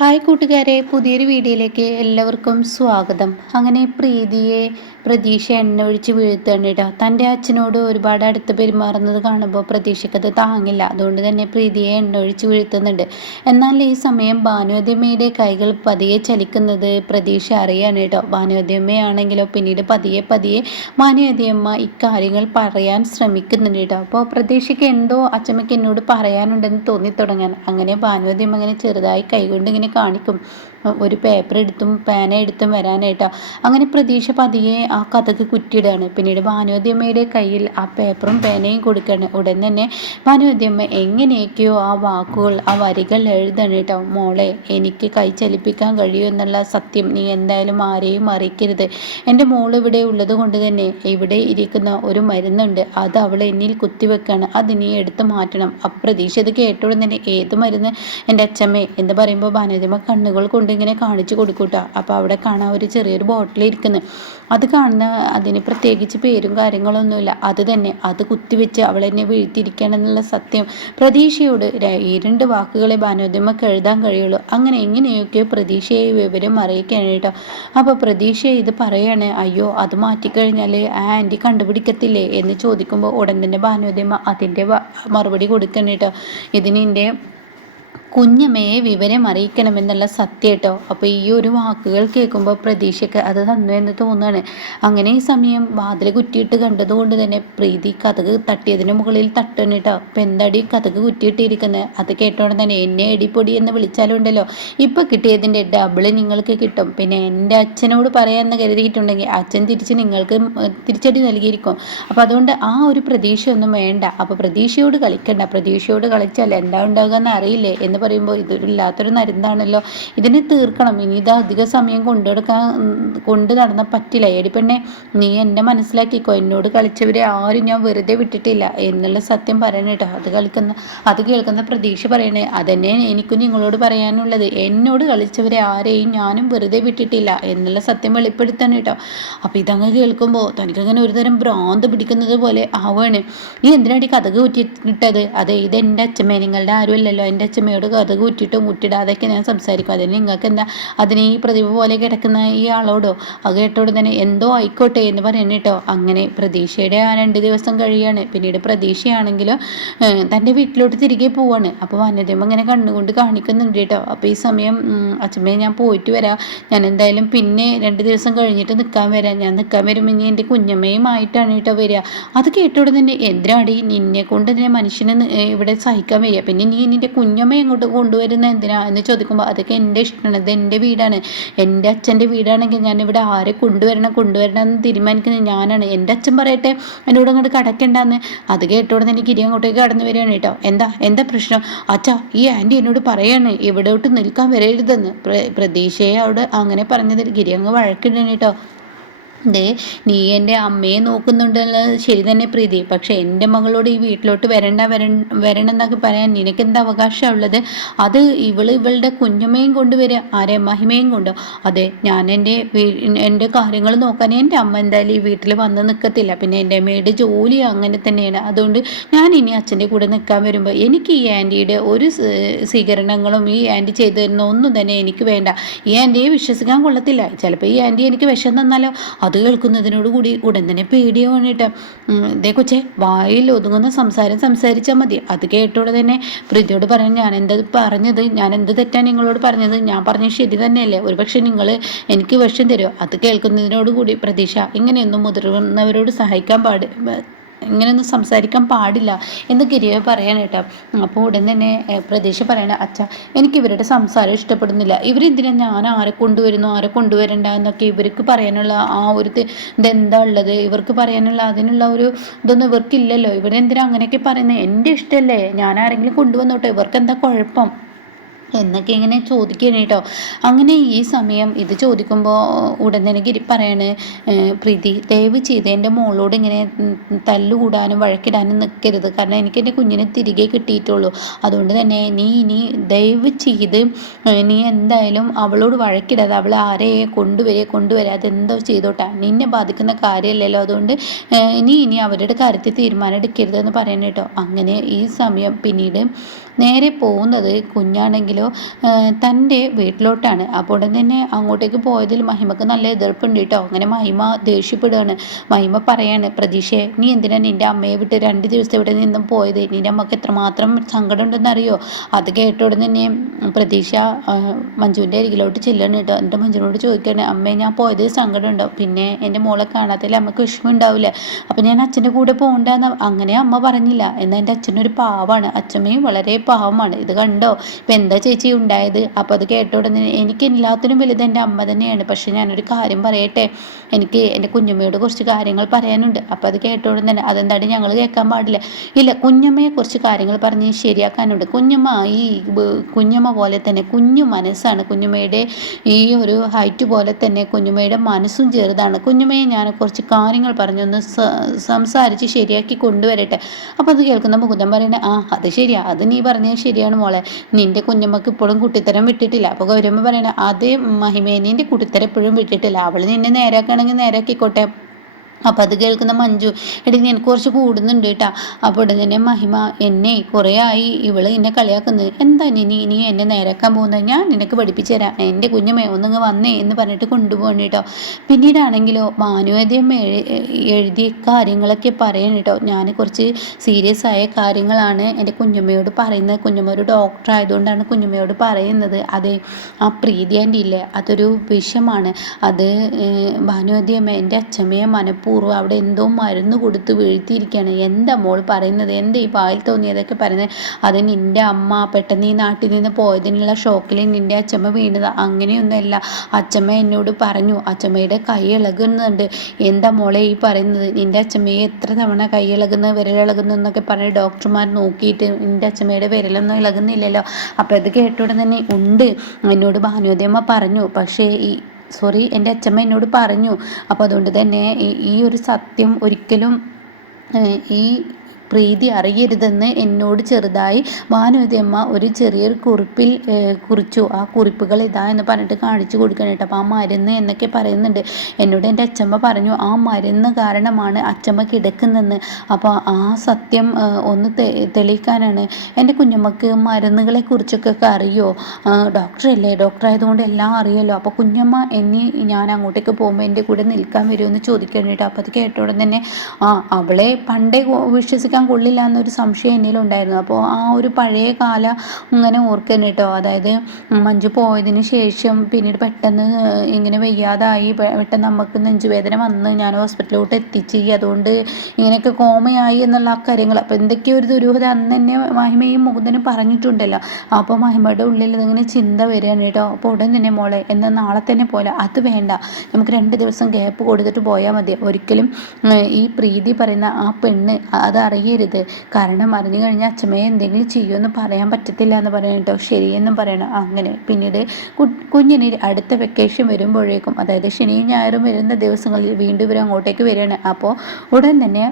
Hi കൂട്ടുകാരെ, പുതിയൊരു വീഡിയോയിലേക്ക് എല്ലാവർക്കും സ്വാഗതം. അങ്ങനെ പ്രതീക്ഷ എണ്ണ ഒഴിച്ച് വീഴ്ത്തുകയാണ് കേട്ടോ. തൻ്റെ അച്ഛനോട് ഒരുപാട് അടുത്ത് പെരുമാറുന്നത് കാണുമ്പോൾ പ്രതീക്ഷയ്ക്കത് താങ്ങില്ല. അതുകൊണ്ട് തന്നെ പ്രീതിയെ എണ്ണ ഒഴിച്ച് വീഴ്ത്തുന്നുണ്ട്. എന്നാൽ ഈ സമയം ഭാനുവതിയമ്മയുടെ കൈകൾ പതിയെ ചലിക്കുന്നത് പ്രതീക്ഷ അറിയാണ് കേട്ടോ. ഭാനുവതിയമ്മയാണെങ്കിലോ പിന്നീട് പതിയെ ഭാനുവതിയമ്മ ഇക്കാര്യങ്ങൾ പറയാൻ ശ്രമിക്കുന്നുണ്ട് കേട്ടോ. അപ്പോൾ പ്രതീക്ഷയ്ക്ക് എന്തോ അച്ഛമ്മയ്ക്ക് എന്നോട് പറയാനുണ്ടെന്ന് തോന്നിത്തുടങ്ങാൻ അങ്ങനെ ഭാനുവതിയമ്മ ഇങ്ങനെ ചെറുതായി കൈകൊണ്ട് ഇങ്ങനെ കാണിക്കും, ഒരു പേപ്പർ എടുത്തും പേന എടുത്തും വരാനായിട്ടാ. അങ്ങനെ പ്രതീക്ഷ പതിയെ ആ കഥക്ക് കുറ്റിയിടാണ്. പിന്നീട് ഭാനുവതിയമ്മയുടെ കയ്യിൽ ആ പേപ്പറും പേനയും കൊടുക്കുകയാണ്. ഉടൻ തന്നെ ഭാനുവതിയമ്മ എങ്ങനെയൊക്കെയോ ആ വാക്കുകൾ, ആ വരികൾ എഴുതാണ് കേട്ടോ. മോളെ, എനിക്ക് കൈ ചലിപ്പിക്കാൻ കഴിയുമെന്നുള്ള സത്യം നീ എന്തായാലും ആരെയും അറിയിക്കരുത്. എൻ്റെ മോൾ ഇവിടെ ഉള്ളത് കൊണ്ട് തന്നെ ഇവിടെ ഇരിക്കുന്ന ഒരു മരുന്നുണ്ട്, അത് അവൾ എന്നിൽ കുത്തിവെക്കാണ്, അത് നീ എടുത്ത് മാറ്റണം. പ്രതീക്ഷ ഇത് കേട്ടോടെ തന്നെ ഏത് മരുന്ന് എൻ്റെ അച്ഛമ്മേ എന്ന് പറയുമ്പോൾ ഭാനുവതിയമ്മ കണ്ണുകൾ കൊണ്ട് ഇങ്ങനെ കാണിച്ചു കൊടുക്കൂട്ടോ. അപ്പോൾ അവിടെ കാണാൻ ഒരു ചെറിയൊരു ബോട്ടിൽ ഇരിക്കുന്നു. അത് കാണുന്ന, അതിന് പ്രത്യേകിച്ച് പേരും കാര്യങ്ങളൊന്നുമില്ല. അത് തന്നെ, അത് കുത്തിവെച്ച് അവൾ എന്നെ വീഴ്ത്തിയിരിക്കണമെന്നുള്ള സത്യം പ്രതീക്ഷയോട് ഈ രണ്ട് വാക്കുകളെ ഭാനുവതിയമ്മക്ക് എഴുതാൻ കഴിയുള്ളൂ. അങ്ങനെ എങ്ങനെയൊക്കെയോ പ്രതീക്ഷയെ വിവരം അറിയിക്കുകയാണ് കേട്ടോ. അപ്പോൾ പ്രതീക്ഷ ഇത് പറയാണ്, അയ്യോ അത് മാറ്റിക്കഴിഞ്ഞാൽ ആ ആൻറ്റി കണ്ടുപിടിക്കത്തില്ലേ എന്ന് ചോദിക്കുമ്പോൾ ഉടൻ തന്നെ ഭാനുവതിയമ്മ അതിൻ്റെ മറുപടി കൊടുക്കണം കേട്ടോ. ഇതിനെ കുഞ്ഞമ്മയെ വിവരം അറിയിക്കണമെന്നുള്ള സത്യം കേട്ടോ. അപ്പോൾ ഈ ഒരു വാക്കുകൾ കേൾക്കുമ്പോൾ പ്രതീക്ഷയ്ക്ക് അത് തന്നു എന്ന് തോന്നുകയാണ്. അങ്ങനെ ഈ സമയം വാതിൽ കുറ്റിയിട്ട് കണ്ടതുകൊണ്ട് തന്നെ പ്രീതി കഥക് തട്ടിയതിന് മുകളിൽ തട്ടണം കേട്ടോ. അപ്പം എന്താടി കഥക് കുറ്റിയിട്ടിരിക്കുന്നത്? അത് കേട്ടോടെ തന്നെ എന്നെ എടിപ്പൊടി എന്ന് വിളിച്ചാലുണ്ടല്ലോ ഇപ്പം കിട്ടിയതിൻ്റെ ഡബിള് നിങ്ങൾക്ക് കിട്ടും. പിന്നെ എൻ്റെ അച്ഛനോട് പറയാമെന്ന് കരുതിയിട്ടുണ്ടെങ്കിൽ അച്ഛൻ തിരിച്ച് നിങ്ങൾക്ക് തിരിച്ചടി നൽകിയിരിക്കും. അപ്പോൾ അതുകൊണ്ട് ആ ഒരു പ്രതീക്ഷയൊന്നും വേണ്ട. അപ്പോൾ പ്രതീക്ഷയോട് കളിക്കണ്ട, പ്രതീക്ഷയോട് കളിച്ചാൽ എന്താ ഉണ്ടാകുക എന്ന് അറിയില്ലേ എന്ന് പറയുമ്പോൾ ഇതൊരില്ലാത്തൊരു നരുന്താണല്ലോ, ഇതിനെ തീർക്കണം. ഇനി ഇത് അധിക സമയം കൊണ്ട് നടന്ന പറ്റില്ല. എടിപ്പെണ്ണെ, നീ എന്നെ മനസ്സിലാക്കിക്കോ, എന്നോട് കളിച്ചവരെ ആരും ഞാൻ വെറുതെ വിട്ടിട്ടില്ല എന്നുള്ള സത്യം പറയണേ കേട്ടോ. അത് കേൾക്കുന്ന പ്രതീക്ഷ പറയണേ, അതന്നെ എനിക്കും നിങ്ങളോട് പറയാനുള്ളത്, എന്നോട് കളിച്ചവരെ ആരെയും ഞാനും വെറുതെ വിട്ടിട്ടില്ല എന്നുള്ള സത്യം വെളിപ്പെടുത്തണം കേട്ടോ. അപ്പോൾ ഇതങ്ങ് കേൾക്കുമ്പോൾ തനിക്കങ്ങനെ ഒരുതരം ഭ്രാന്ത് പിടിക്കുന്നത് പോലെ ആവുകയാണ്. നീ എന്തിനാടി കഥക് കുറ്റിയിട്ടത്? അതെ, ഇത് എൻ്റെ അച്ഛമ്മ, നിങ്ങളുടെ ആരുമല്ലല്ലോ. എൻ്റെ അച്ഛമ്മയോട് കഥക് കുറ്റിയിട്ടും മുട്ടിടാതൊക്കെ ഞാൻ സംസാരിക്കും. അതിന് നിങ്ങൾക്ക് എന്താ? അതിന് ഈ പ്രതിഭ പോലെ കിടക്കുന്ന ഈ ആളോടോ? അത് കേട്ടോട് തന്നെ എന്തോ ആയിക്കോട്ടെ എന്ന് പറയുന്നത് കേട്ടോ. അങ്ങനെ പ്രതീക്ഷയുടെ ആ 2 ദിവസം കഴിയാണ്. പിന്നീട് പ്രതീക്ഷയാണെങ്കിലോ തൻ്റെ വീട്ടിലോട്ട് തിരികെ പോവാണ്. അപ്പോൾ വന്യതയും അങ്ങനെ കണ്ണുകൊണ്ട് കാണിക്കുന്നുണ്ട് കേട്ടോ. അപ്പോൾ ഈ സമയം അച്ഛമ്മയെ ഞാൻ പോയിട്ട് വരാം, ഞാൻ എന്തായാലും പിന്നെ 2 ദിവസം കഴിഞ്ഞിട്ട് നിൽക്കാൻ വരാം, ഞാൻ നിൽക്കാൻ വരുമ്പോൾ ഇനി എൻ്റെ കുഞ്ഞമ്മയുമായിട്ടാണ് കേട്ടോ വരിക. അത് കേട്ടോടെ തന്നെ എന്തിനാടി നിന്നെ കൊണ്ട് തന്നെ മനുഷ്യനെ ഇവിടെ സഹിക്കാൻ വയ്യ, പിന്നെ നീ നിൻ്റെ കുഞ്ഞമ്മയെ അങ്ങോട്ട് കൊണ്ടുവരുന്ന എന്തിനാ എന്ന് ചോദിക്കുമ്പോൾ അതൊക്കെ എൻ്റെ ഇഷ്ടമാണ്, ഇത് എൻ്റെ വീടാണ്, എൻ്റെ അച്ഛൻ്റെ വീടാണെങ്കിൽ ഞാനിവിടെ ആരെ കൊണ്ടുവരണം എന്ന് തീരുമാനിക്കുന്നത് ഞാനാണ്. എൻ്റെ അച്ഛൻ പറയട്ടെ എന്നോട് അങ്ങോട്ട് കടക്കണ്ടെന്ന്. അത് കേട്ടോടെ തന്നെ ഗിരി അങ്ങോട്ടേക്ക് കടന്നു വരികയാണ് കേട്ടോ. എന്താ പ്രശ്നം? അച്ഛാ, ഈ ആൻറ്റി എന്നോട് പറയാണ് ഇവിടോട്ട് നിൽക്കാൻ വരരുതെന്ന്. പ്രതീക്ഷയെ അവിടെ അങ്ങനെ പറഞ്ഞതിൽ ഗിരി അങ്ങ് വഴക്കിടണം കേട്ടോ. നീ എൻ്റെ അമ്മയെ നോക്കുന്നുണ്ടെന്നുള്ളത് ശരി തന്നെ പ്രീതി, പക്ഷെ എൻ്റെ മകളോട് ഈ വീട്ടിലോട്ട് വരണമെന്നൊക്കെ പറയാൻ നിനക്കെന്താ അവകാശമുള്ളത്? അത് ഇവളുടെ കുഞ്ഞമ്മയും കൊണ്ടുവരിക, ആരെ മഹിമയും കൊണ്ടോ? അതെ, ഞാൻ എൻ്റെ കാര്യങ്ങൾ നോക്കാൻ എൻ്റെ അമ്മ എന്തായാലും ഈ വീട്ടിൽ വന്ന് നിൽക്കത്തില്ല. പിന്നെ എൻ്റെ അമ്മയുടെ ജോലി അങ്ങനെ തന്നെയാണ്. അതുകൊണ്ട് ഞാൻ ഇനി അച്ഛൻ്റെ കൂടെ നിൽക്കാൻ വരുമ്പോൾ എനിക്ക് ഈ ആൻറ്റിയുടെ ഒരു സ്വീകരണങ്ങളും ഈ ആൻറ്റി ചെയ്തു തരുന്ന ഒന്നും തന്നെ എനിക്ക് വേണ്ട. ഈ ആൻറ്റിയെ വിശ്വസിക്കാൻ കൊള്ളത്തില്ല. ചിലപ്പോൾ ഈ ആൻറ്റി എനിക്ക് വിഷം തന്നാലോ? അത് കേൾക്കുന്നതിനോട് കൂടി ഉടൻ തന്നെ പേടിയാണ് കേട്ടോ. ഇതേ കൊച്ചേ, വായിൽ ഒതുങ്ങുന്ന സംസാരം സംസാരിച്ചാൽ മതി. അത് കേട്ടോടെ തന്നെ പ്രീതിയോട് പറയാൻ, ഞാൻ എന്ത് തെറ്റാണ് നിങ്ങളോട് പറഞ്ഞത്? ഞാൻ പറഞ്ഞത് ശരി തന്നെയല്ലേ? ഒരുപക്ഷെ നിങ്ങൾ എനിക്ക് വിഷം തരുമോ? അത് കേൾക്കുന്നതിനോട് കൂടി പ്രതീക്ഷ, ഇങ്ങനെയൊന്നും മുതിർന്നവരോട് ഇങ്ങനെയൊന്നും സംസാരിക്കാൻ പാടില്ല എന്ന് ഗിരിയെ പറയാൻ കേട്ടോ. അപ്പോൾ ഉടൻ തന്നെ പ്രതീക്ഷ പറയണ, അച്ഛാ, എനിക്ക് ഇവരുടെ സംസാരം ഇഷ്ടപ്പെടുന്നില്ല. ഇവരെന്തിനാ ഞാൻ ആരെ കൊണ്ടുവരുന്നു ആരെ കൊണ്ടുവരണ്ട എന്നൊക്കെ ഇവർക്ക് പറയാനുള്ള ആ ഒരു ഇതെന്താ ഉള്ളത്? ഇവർക്ക് പറയാനുള്ള അതിനുള്ള ഒരു ഇതൊന്നും ഇവർക്കില്ലല്ലോ. ഇവരെന്തിനാ അങ്ങനെയൊക്കെ പറയുന്നത്? എൻ്റെ ഇഷ്ടമല്ലേ, ഞാൻ ആരെങ്കിലും കൊണ്ടുവന്നോട്ടെ, ഇവർക്ക് എന്താ കുഴപ്പം എന്നൊക്കെ ഇങ്ങനെ ചോദിക്കുകയാണ് കേട്ടോ. അങ്ങനെ ഈ സമയം ഇത് ചോദിക്കുമ്പോൾ ഉടൻ തന്നെ ഗിരി പറയാണ്, പ്രീതി, ദയവ് ചെയ്ത് എൻ്റെ മോളോട് ഇങ്ങനെ തല്ലുകൂടാനും വഴക്കിടാനും നിൽക്കരുത്. കാരണം എനിക്ക് എൻ്റെ കുഞ്ഞിനെ തിരികെ കിട്ടിയിട്ടുള്ളൂ. അതുകൊണ്ട് തന്നെ നീ ഇനി ദയവ് ചെയ്ത് നീ എന്തായാലും അവളോട് വഴക്കിടാതെ അവൾ ആരെയെ കൊണ്ടുവരിക അതെന്തോ ചെയ്തോട്ടെ, നിന്നെ ബാധിക്കുന്ന കാര്യമല്ലല്ലോ. അതുകൊണ്ട് നീ ഇനി അവരുടെ കാര്യത്തിൽ തീരുമാനം എടുക്കരുതെന്ന് പറയുന്നത് കേട്ടോ. അങ്ങനെ ഈ സമയം പിന്നീട് നേരെ പോകുന്നത് കുഞ്ഞാണെങ്കിലോ തൻ്റെ വീട്ടിലോട്ടാണ്. അപ്പോൾ ഉടൻ തന്നെ അങ്ങോട്ടേക്ക് പോയതിൽ മഹിമക്ക് നല്ല എതിർപ്പുണ്ട് കേട്ടോ. അങ്ങനെ മഹിമ ദേഷ്യപ്പെടുകയാണ്. മഹിമ പറയാണ്, പ്രതീക്ഷയെ നീ എന്തിനാണ് നിൻ്റെ അമ്മയെ വിട്ട് 2 ദിവസത്തെ ഇവിടെ നിന്നും പോയത്? നിൻ്റെ അമ്മക്ക് എത്രമാത്രം സങ്കടം ഉണ്ടെന്ന് അറിയോ? അത് കേട്ട ഉടൻ തന്നെ പ്രതീക്ഷ മഞ്ജുവിൻ്റെ അരികിലോട്ട് ചെല്ലാണ് കേട്ടോ. എന്നിട്ട് മഞ്ജുവിനോട് ചോദിക്കുകയാണ്, അമ്മേ ഞാൻ പോയത് സങ്കടം ഉണ്ടാവും, പിന്നെ എൻ്റെ മോളെ കാണാത്തതിൽ അമ്മക്ക് വിഷമം ഉണ്ടാവില്ല, അപ്പം ഞാൻ അച്ഛൻ്റെ കൂടെ പോകണ്ടെന്ന് അങ്ങനെ അമ്മ പറഞ്ഞില്ല. എന്നാൽ എൻ്റെ അച്ഛനൊരു പാവമാണ്, അച്ഛമ്മയും വളരെ പാവമാണ്, ഇത് കണ്ടോ ഇപ്പം എന്താ ചേച്ചി ഉണ്ടായത്? അപ്പോൾ അത് കേട്ട ഉടനെ എനിക്ക് എല്ലാത്തിനും വലുത് എൻ്റെ അമ്മ തന്നെയാണ്. പക്ഷെ ഞാനൊരു കാര്യം പറയട്ടെ, എനിക്ക് എൻ്റെ കുഞ്ഞമ്മയോട് കുറച്ച് കാര്യങ്ങൾ പറയാനുണ്ട്. അപ്പോൾ അത് കേട്ട ഉടൻ തന്നെ അതെന്താണ് ഞങ്ങൾ കേൾക്കാൻ പാടില്ല? ഇല്ല, കുഞ്ഞമ്മയെ കുറച്ച് കാര്യങ്ങൾ പറഞ്ഞ് ശരിയാക്കാനുണ്ട്. കുഞ്ഞമ്മ പോലെ തന്നെ കുഞ്ഞു മനസ്സാണ് കുഞ്ഞമ്മയുടെ, ഈ ഒരു ഹൈറ്റ് പോലെ തന്നെ കുഞ്ഞമ്മയുടെ മനസ്സും ചെറുതാണ്. കുഞ്ഞമ്മയെ ഞാൻ കുറച്ച് കാര്യങ്ങൾ പറഞ്ഞൊന്ന് സംസാരിച്ച് ശരിയാക്കി കൊണ്ടുവരട്ടെ. അപ്പോൾ അത് കേൾക്കുന്ന മുകുന്ദൻ പറയണേ, അത് ശരിയാ, അത് നീ പറഞ്ഞത് ശരിയാണ് മോളെ, നിൻ്റെ കുഞ്ഞമ്മക്ക് ഇപ്പോഴും കുട്ടിത്തരം വിട്ടിട്ടില്ല. അപ്പോൾ ഗൗരമ്മ പറയണേ, അതേ മഹിമയെ നിൻ്റെ കുട്ടിത്തരം എപ്പോഴും വിട്ടിട്ടില്ല, അവൾ നിന്നെ നേരാക്കുകയാണെങ്കിൽ നേരാക്കിക്കോട്ടെ. അപ്പോൾ അത് കേൾക്കുന്ന മഞ്ജു, എടി നിനക്ക് കുറച്ച് കൂടുന്നുണ്ട് കേട്ടാ. അപ്പോൾ ഉടനെ തന്നെ മഹിമ, എന്നെ കുറേ ആയി ഇവള് എന്നെ കളിയാക്കുന്നത്, എന്താ നീ എന്നെ നേരാക്കാൻ പോകുന്നത്? ഞാൻ നിനക്ക് പഠിപ്പിച്ചു തരാം, എൻ്റെ കുഞ്ഞമ്മേ ഒന്നിങ്ങ് വന്നേ എന്ന് പറഞ്ഞിട്ട് കൊണ്ടുപോകണം കേട്ടോ. പിന്നീടാണെങ്കിലോ ഭാനുവദ്യം എഴുതിയ കാര്യങ്ങളൊക്കെ പറയണം കേട്ടോ. ഞാൻ കുറച്ച് സീരിയസ് ആയ കാര്യങ്ങളാണ് എൻ്റെ കുഞ്ഞമ്മയോട് പറയുന്നത്. കുഞ്ഞമ്മ ഒരു ഡോക്ടർ ആയതുകൊണ്ടാണ് കുഞ്ഞമ്മയോട് പറയുന്നത്. അത് ആ പ്രീതി ആൻറ്റി ഇല്ലേ, അതൊരു വിഷമാണ്. അത് ഭാനുവദ്യം എൻ്റെ അച്ഛമ്മയെ മനഃപൂർവ്വം അവിടെ എന്തോ മരുന്ന് കൊടുത്ത് വീഴ്ത്തിയിരിക്കുകയാണ്. എന്താ മോൾ പറയുന്നത്? എന്താ ഈ പായിൽ തോന്നിയതൊക്കെ പറയുന്നത്? അത് നിൻ്റെ അമ്മ പെട്ടെന്ന് ഈ നാട്ടിൽ നിന്ന് പോയതിനുള്ള ഷോക്കിൽ നിൻ്റെ അച്ഛമ്മ വീണത്. അങ്ങനെയൊന്നുമല്ല, അച്ഛമ്മ എന്നോട് പറഞ്ഞു, അച്ഛമ്മയുടെ കൈ ഇളകുന്നുണ്ട്. എന്താ മോളെ ഈ പറയുന്നത്? നിൻ്റെ അച്ഛമ്മയെ എത്ര തവണ കൈ ഇളകുന്നു, വിരലിളകുന്നു എന്നൊക്കെ പറഞ്ഞ് ഡോക്ടർമാർ നോക്കിയിട്ട് നിൻ്റെ അച്ഛമ്മയുടെ വിരലൊന്നും ഇളകുന്നില്ലല്ലോ. അപ്പോൾ ഇത് കേട്ടോടെ തന്നെ ഉണ്ട്, എന്നോട് ഭാനുവതിയമ്മ പറഞ്ഞു, പക്ഷേ എൻ്റെ അച്ഛമ്മ എന്നോട് പറഞ്ഞു. അപ്പോൾ അതുകൊണ്ട് തന്നെ ഈ ഒരു സത്യം ഒരിക്കലും ഈ പ്രീതി അറിയരുതെന്ന് എന്നോട് ചെറുതായി ഭാനുവതിയമ്മ ഒരു ചെറിയൊരു കുറിപ്പിൽ കുറിച്ചു. ആ കുറിപ്പുകൾ ഇതാ എന്ന് പറഞ്ഞിട്ട് കാണിച്ചു കൊടുക്കണം കേട്ടോ. അപ്പോൾ ആ മരുന്ന് എന്നൊക്കെ പറയുന്നുണ്ട്. എന്നോട് എൻ്റെ അച്ഛമ്മ പറഞ്ഞു, ആ മരുന്ന് കാരണമാണ് അച്ഛമ്മ കിടക്കുന്നതെന്ന്. അപ്പോൾ ആ സത്യം ഒന്ന് തെളിയിക്കാനാണ്. എൻ്റെ കുഞ്ഞമ്മക്ക് മരുന്നുകളെ കുറിച്ചൊക്കെ അറിയോ? ഡോക്ടറല്ലേ, ഡോക്ടറായതുകൊണ്ട് എല്ലാം അറിയുമല്ലോ. അപ്പോൾ കുഞ്ഞമ്മ ഞാൻ അങ്ങോട്ടേക്ക് പോകുമ്പോൾ എൻ്റെ കൂടെ നിൽക്കാൻ വരുമെന്ന് ചോദിക്കണം കേട്ടോ. അപ്പോൾ അത് കേട്ടോടെ തന്നെ അവളെ പണ്ടേ വിശ്വസിക്കാൻ കൊള്ളില്ല എന്നൊരു സംശയം എന്നിലുണ്ടായിരുന്നു. അപ്പോൾ ആ ഒരു പഴയ കാലം ഇങ്ങനെ ഓർക്കുന്നു കേട്ടോ. അതായത് മഞ്ജു പോയതിന് ശേഷം പിന്നീട് പെട്ടെന്ന് ഇങ്ങനെ വയ്യാതായി, പെട്ടെന്ന് നമുക്ക് നെഞ്ചുവേദന വന്ന് ഞാൻ ഹോസ്പിറ്റലിലോട്ട് എത്തിച്ച്, അതുകൊണ്ട് ഇങ്ങനെയൊക്കെ കോമയായി എന്നുള്ള ആ കാര്യങ്ങൾ. അപ്പോൾ എന്തൊക്കെയോ ഒരു ദുരൂഹത അന്ന് തന്നെ മഹിമയും മുകുന്ദനും പറഞ്ഞിട്ടുണ്ടല്ലോ. അപ്പോൾ മഹിമയുടെ ഉള്ളിൽ ഇതിങ്ങനെ ചിന്ത വരികയാണ് കേട്ടോ. അപ്പോൾ ഉടൻ തന്നെ മോളെ എന്നാൽ നാളെ തന്നെ പോലെ, അത് വേണ്ട, നമുക്ക് 2 ദിവസം ഗ്യാപ്പ് കൊടുത്തിട്ട് പോയാൽ മതി. ഒരിക്കലും ഈ പ്രീതി പറയുന്ന ആ പെണ്ണ് അതറിയരുത്, കാരണം അറിഞ്ഞു കഴിഞ്ഞാൽ അച്ഛമ്മയെ എന്തെങ്കിലും ചെയ്യുമെന്ന് പറയാൻ പറ്റത്തില്ല എന്ന് പറയണം കേട്ടോ. ശരിയെന്നും പറയണം. അങ്ങനെ പിന്നീട് കുഞ്ഞിന് അടുത്ത വെക്കേഷൻ വരുമ്പോഴേക്കും, അതായത് ശനിയും ഞായറും വരുന്ന ദിവസങ്ങളിൽ വീണ്ടും ഇവർ അങ്ങോട്ടേക്ക് വരികയാണ്. അപ്പോൾ ഉടൻ തന്നെ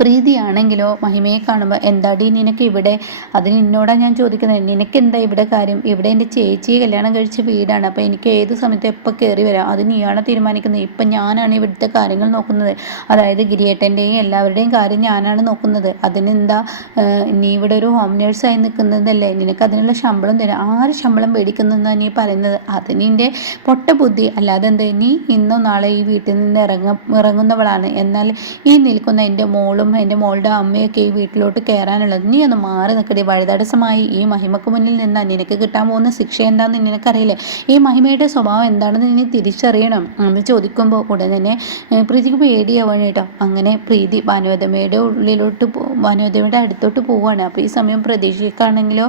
പ്രീതിയാണെങ്കിലോ മഹിമയെ കാണുമ്പോൾ, എന്താടി നിനക്ക് ഇവിടെ? അതിന് എന്നോടാണ് ഞാൻ ചോദിക്കുന്നത്, നിനക്ക് എന്താ ഇവിടെ കാര്യം? ഇവിടെ എൻ്റെ ചേച്ചിയെ കല്യാണം കഴിച്ച വീടാണ്, അപ്പോൾ എനിക്ക് ഏത് സമയത്ത് എപ്പോൾ കയറി വരാം, അത് നീയാണ് തീരുമാനിക്കുന്നത്. ഇപ്പം ഞാനാണ് ഇവിടുത്തെ കാര്യങ്ങൾ നോക്കുന്നത്, അതായത് ഗിരിയേട്ടൻ്റെയും എല്ലാവരുടെയും കാര്യം ഞാനാണ് നോക്കുന്നത്. അതിനെന്താ, നീ ഇവിടെ ഒരു ഹോം നേഴ്സായി നിൽക്കുന്നതല്ലേ, നിനക്ക് അതിനുള്ള ശമ്പളം തരാം. ആര് ശമ്പളം മേടിക്കുന്നതെന്നാണ് നീ പറയുന്നത്? അത് നിൻ്റെ പൊട്ട ബുദ്ധി, അല്ലാതെ എന്താ? നീ ഇന്നോ നാളെ ഈ വീട്ടിൽ നിന്ന് ഇറങ്ങുന്നവളാണ്. എന്നാൽ ഈ നിൽക്കുന്ന എൻ്റെ മോളും എൻ്റെ മോളുടെ അമ്മയൊക്കെ ഈ വീട്ടിലോട്ട് കയറാനുള്ളത്. നീ ഒന്ന് മാറി നിൽക്കടി, വഴിതടസ്സമായി. ഈ മഹിമക്ക് മുന്നിൽ നിന്നാൽ നിനക്ക് കിട്ടാൻ പോകുന്ന ശിക്ഷ എന്താണെന്ന് നിനക്കറിയില്ല. ഈ മഹിമയുടെ സ്വഭാവം എന്താണെന്ന് നീ തിരിച്ചറിയണം എന്ന് ചോദിക്കുമ്പോൾ ഉടൻ തന്നെ പ്രീതിക്ക് പേടിയാവാണ് കേട്ടോ. അങ്ങനെ പ്രീതി ഭാനുവതിയുടെ അടുത്തോട്ട് പോവുകയാണ്. അപ്പോൾ ഈ സമയം പ്രതീക്ഷയ്ക്കാണെങ്കിലോ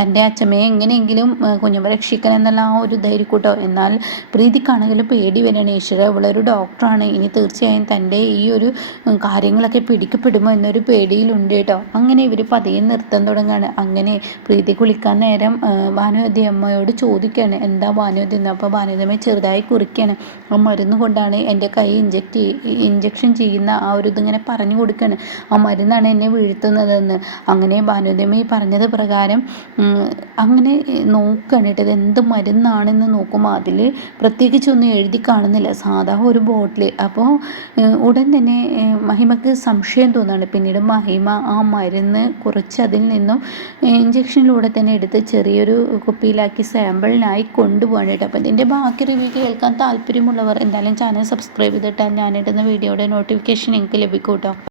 തൻ്റെ അച്ഛമ്മയെ എങ്ങനെയെങ്കിലും കുഞ്ഞമ്മ രക്ഷിക്കണം എന്നുള്ള ആ ഒരു ധൈര്യക്കൂട്ടോ. എന്നാൽ പ്രീതിക്കാണെങ്കിലും പേടി വരികയാണ്. ഈശ്വര, ഇവളൊരു ഡോക്ടറാണ്, ഇനി തീർച്ചയായും തൻ്റെ ഈ ഒരു കാര്യങ്ങളൊക്കെ പിടിക്കപ്പെടുമോ എന്നൊരു പേടിയിലുണ്ട് കേട്ടോ. അങ്ങനെ ഇവർ പതിയെ നിർത്താൻ തുടങ്ങുകയാണ്. അങ്ങനെ പ്രീതി കുളിക്കാൻ നേരം ഭാനുവതി അമ്മയോട് ചോദിക്കുകയാണ്, എന്താ ഭാനുവതി എന്ന്. അപ്പോൾ ഭാനുവതി അമ്മ ചെറുതായി കുറിക്കുകയാണ്. ആ മരുന്ന് കൊണ്ടാണ് എൻ്റെ കൈ ഇഞ്ചക്ഷൻ ചെയ്യുന്ന ആ ഒരു ഇതിങ്ങനെ പറഞ്ഞു കൊടുക്കുകയാണ്. ആ മരുന്നാണ് എന്നെ വീഴ്ത്തുന്നതെന്ന്. അങ്ങനെ ഭാനുവതി അമ്മ ഈ പറഞ്ഞത് പ്രകാരം അങ്ങനെ നോക്കുകയാണ് കേട്ടോ. ഇത് എന്ത് മരുന്നാണെന്ന് നോക്കുമ്പോൾ അതിൽ പ്രത്യേകിച്ചൊന്നും എഴുതി കാണുന്നില്ല, സാധാ ഒരു ബോട്ടിൽ. അപ്പോൾ ഉടൻ തന്നെ മഹിമക്ക് സംശയം സംശയം തോന്നുന്നുണ്ട്. പിന്നീട് മഹിമ ആ മരുന്ന് കുറച്ച് അതിൽ നിന്നും ഇഞ്ചക്ഷനിലൂടെ തന്നെ എടുത്ത് ചെറിയൊരു കുപ്പിയിലാക്കി സാമ്പിളിനായി കൊണ്ടുപോകണം കേട്ടോ. അപ്പോൾ ഇതിൻ്റെ ബാക്കി റിവ്യൂ കേൾക്കാൻ താല്പര്യമുള്ളവർ എന്തായാലും ചാനൽ സബ്സ്ക്രൈബ് ചെയ്തിട്ടാൽ ഞാനിടുന്ന വീഡിയോയുടെ നോട്ടിഫിക്കേഷൻ നിങ്ങൾക്ക് ലഭിക്കും കേട്ടോ.